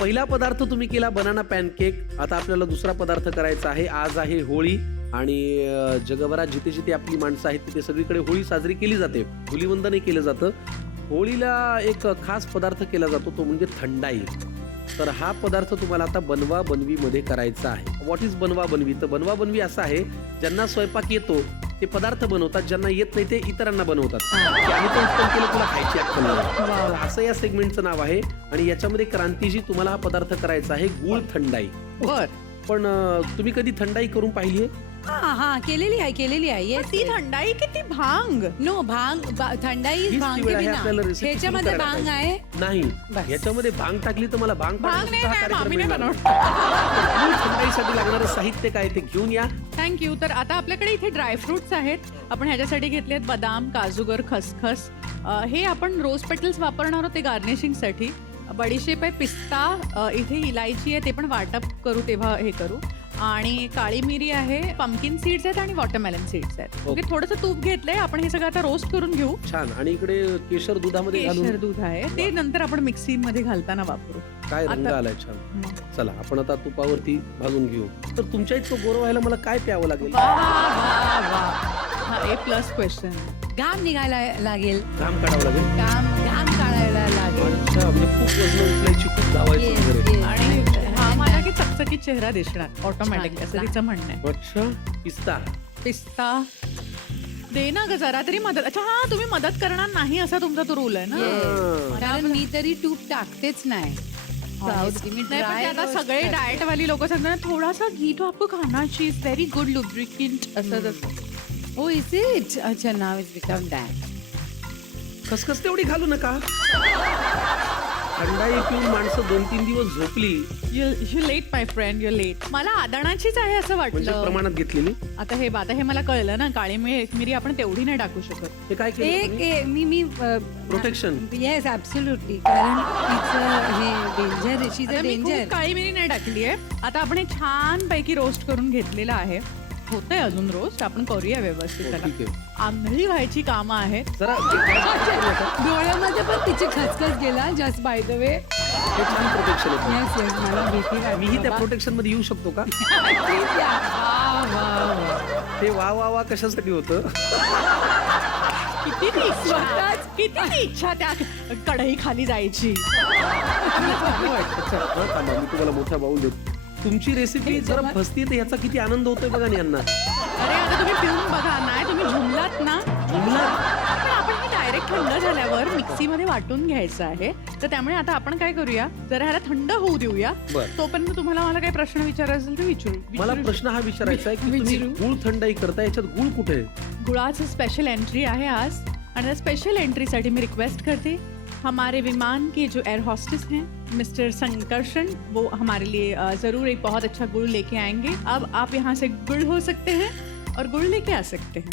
पहिला पदार्थ तुम्ही केला बनाना पॅनकेक. आता आपल्याला दुसरा पदार्थ करायचा आहे. आज आहे होळी आणि जगभरात जिथे जिथे आपली माणसं आहेत तिथे सगळीकडे होळी साजरी केली जाते. धुलीवंदनही केलं जातं. होळीला एक खास पदार्थ केला जातो तो म्हणजे थंडाई. तर हा पदार्थ तुम्हाला आता बनवा बनवीमध्ये करायचा आहे. व्हॉट इज बनवा बनवी? तर बनवा बनवी असं आहे, ज्यांना स्वयंपाक येतो ते पदार्थ बनवतात, ज्यांना येत नाही ते इतरांना बनवतात. आम्ही तर उत्तम केलं, तुला खायची अक्कल नाही. असं या सेगमेंटचं नाव आहे आणि याच्यामध्ये क्रांतीजी तुम्हाला हा पदार्थ करायचा आहे गुळ थंडाई. बर. पण तुम्ही कधी थंडाई करून पाहिली आहे? हा केलेली आहे येस. ती थंडाई की ती भांग? नो भांग थंडाई हीच भांग ती के वेळ आहे बिना. आपल्याला recipe सुरू ह्याच्यामध्ये करायला भांग पाहिजे. आहे नाही, बस. याच्यामध्ये भांग टाकली तर मला भांग भांग नाही पाडायचा मॅम, आम्ही नाही कार्यक्रम बनवणार. मिळणार. गुळ थंडाईसाठी लागणारं साहित्य काय ते घेऊन या. थँक्यू. तर आता आपल्याकडे इथे ड्रायफ्रुट्स आहेत. आपण ह्याच्यासाठी घेतले आहेत बदाम, काजूगर, खसखस. हे आपण रोज पेटल्स वापरणार आहोत ते गार्निशिंगसाठी. बडीशेप आहे, पिस्ता, इथे इलायची आहे, ते पण वाटप करू तेव्हा हे करू. आणि काळी मिरी आहे, पंपकिन सीड्स आहेत आणि वॉटरमेलन सीड्स आहेत. ओके, थोडंसं तूप घेतलंय आपण. हे सगळं आता रोस्ट करून घेऊ. छान. आणि इकडे केशर दुधामध्ये केशर घालून दूध आहे, ते नंतर आपण मिक्सी मध्ये घालताना वापरू. काय रंग आता- आलाय छान. चला आपण आता तुपावरती भाजून घेऊ. तर तुमच्या इतकं गोरं व्हायला मला काय प्यावं लागेल? हा A+ क्वेश्चन. घाम निघायला लागेल, घाम काढावं लागेल. घाम काढायला लागेल. अच्छा, म्हणजे खूप वजन उचलायची, खूप धावायचं Yes, वगैरे. yes. आणि हा मला की चकचकीत चेहरा दिसणार ऑटोमॅटिकली, असं तिचं म्हणणं आहे. अच्छा, पिस्ता. पिस्ता दे ना ग जरा तरी मदत. अच्छा हा, तुम्ही मदत करणार नाही असा तुमचा तो रूल आहे ना? Yes. कारण मी तरी तूप टाकतेच नाही. Honestly, मी नाही, पण ते dry आता roast सगळे करते. डाएट वाली लोक सांगतात ना, थोडासा घी तो आपको खाना चाहिए, व्हेरी गुड लुब्रिकेंट असं तसं. Oh, is it? अच्छा, now it's become that. खसखस तेवढी घालू नका. थंडाई पिऊन माणसं 2-3 दिवस झोपली you let my friend, you let. मला आदणाचीच आहे असं म्हणजे वाटलं. प्रमाणात घेतलेली. आता हे मला कळलं ना, काळी मिरी आपण तेवढी नाही टाकू शकत. हे काय केलं? मी प्रोटेक्शन. Yes absolutely. कारण तिचं हे डेंजर, शी इज आता अ मी खूप डेंजर. काळी मिरी नाही टाकली आहे. आता आपण हे छान पैकी रोस्ट करून घेतलेलं आहे. होतंय अजून रोस्ट, आपण करूया व्यवस्थित. हो, त्याला ठीक आहे. आंधळी व्हायची कामं आहेत. जरा डोळ्यामध्ये पण तिची खसखस गेला, जस्ट बाय द वे. हे छान प्रोटेक्शन आहे. येस येस, मला भीती वाटते. मीही त्या प्रोटेक्शन मध्ये येऊ शकतो का? Please या. वा, वा, वा. ते वा वा वा कशासाठी होतं? किती ती इच्छा, किती ती इच्छा त्या कढई खाली जायची. अच्छा, बरं का, मी तुम्हाला मोठा बाऊल देतो. तुमची रेसिपी जरा फसती तर ह्याचा किती आनंद होतोय बघा ना यांना. अरे आता तुम्ही पिऊन बघा. नाही तुम्ही झुमलात ना. पण आपण हे डायरेक्ट थंड झाल्यावर मिक्सीमध्ये वाटून घ्यायचं आहे. तर त्यामुळे आता आपण काय करूया, जरा ह्याला थंड होऊ देऊया. बरं. तोपर्यंत तुम्हाला मला काही प्रश्न विचारायचा असेल तर मला प्रश्न हा विचारायचा आहे की तुम्ही गुळ थंडाई करता, याच्यात गुळ कुठे आहे? गुळाचं स्पेशल एंट्री आहे आज. आणि त्या स्पेशल एंट्रीसाठी मैं रिक्वेस्ट करती हमारे विमान के जो एयर हॉस्टेस हैं मिस्टर संकर्षण, वो हमारे लिए ज़रूर एक बहुत अच्छा गुड़ लेके आएंगे. अब आप यहाँ से गुड़ हो सकते हैं और गुड़ लेके आ सकते हैं.